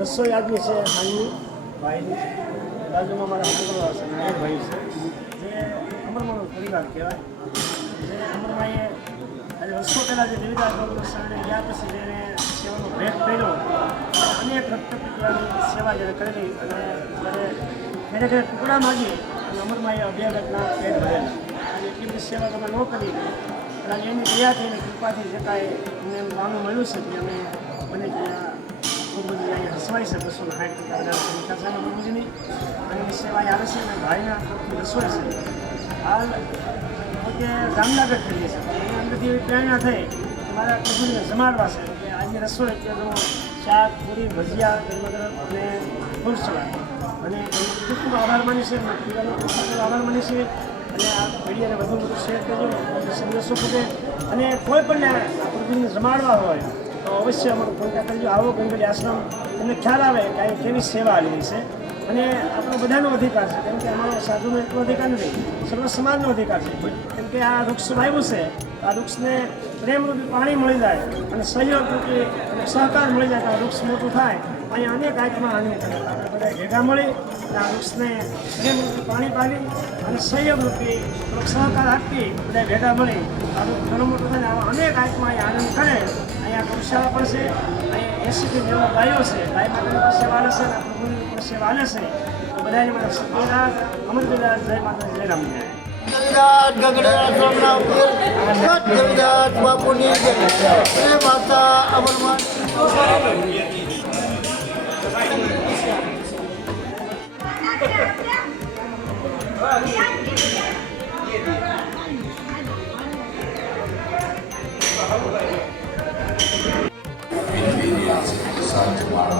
રસોઈ આદમી છે હાલની ભાઈની બાજુમાં મારા હંગલવા છે નાયકભાઈ છે જે અમરમાનો પરિવાર કહેવાય. જે અમરમાએ આજે વર્ષો પહેલાં જે દેવીદાસ બાબુના શરણે ગયા પછી જેને સેવાનો ભેટ કર્યો અનેક રક્તપિતળાની સેવા જેને કરેલી અને જ્યારે ઘરે ઘરે ટુકડા માગી અને અમરમાએ અભ્યાગતના પેટ ભરેલા અને એટલી બધી સેવા તમે ન કરી અને એની દયાથી અને કૃપાથી જે કાંઈ અમને માનું મળ્યું છે કે અમે બને ત્યાં ખૂબ બધી અહીંયા હસવાઈ છે 260% પ્રભુજીની અને એની સેવા આવે છે અને ભાઈના રસોઈ છે. હાલ પોતે જામનગર કરીએ છીએ એની અંદરથી એવી પ્રેરણા થઈ કે મારા પ્રભુજીને જમાડવા છે કે આજની રસોઈ કે શાક પૂરી ભજીયા ગરમા અને ફ્રૂટ સલાડ અને ખૂબ ખૂબ આભાર માની છે પીવાનો ખૂબ આભાર માની છે. અને આ મીડિયાને વધુ શેર કરજો સંદેશો પૂછે અને કોઈ પણ પ્રભુજીને જમાડવા હોય તો અવશ્ય અમારો કોન્ટેક્ટ કરજો. આવો ગંગોલી આશ્રમ તમને ખ્યાલ આવે કે અહીં કેવી સેવા આવેલી છે અને આપણો બધાનો અધિકાર છે કેમ કે અમારો સાધુનો એટલો અધિકાર નથી, સર્વ સમાજનો અધિકાર છે કેમ કે આ વૃક્ષ વાવ્યું છે આ વૃક્ષને પ્રેમરૂપી પાણી મળી જાય અને સહયોગરૂપી સહકાર મળી જાય તો આ વૃક્ષ મોટું થાય. અહીંયા અનેક આત્મા હાનિ કરે આપણે બધા ભેગા મળી આ વૃક્ષને પ્રેમરૂપી પાણી પાડી અને સહયોગરૂપી સહકાર આપી બધા ભેગા મળી આ વૃક્ષ ઘણું મોટું થાય આવા અનેક આત્મા અહીંયા આનંદ કરે. અહીંયા ગૌશાળા પણ છે, અહીંયા 80થી 90 ગાયો છે, ગાય માતાની પણ સેવા હાલે છે અને પ્રભુની પણ સેવા હાલે છે. તો બધાને મારા સત્યનાથ અમરદાસ જય માતા જય રામજી. કવિરાજ ગગડા સ્વામના ઉપર કવિરાજ બાપુની જય માતા અમરમાન. Mora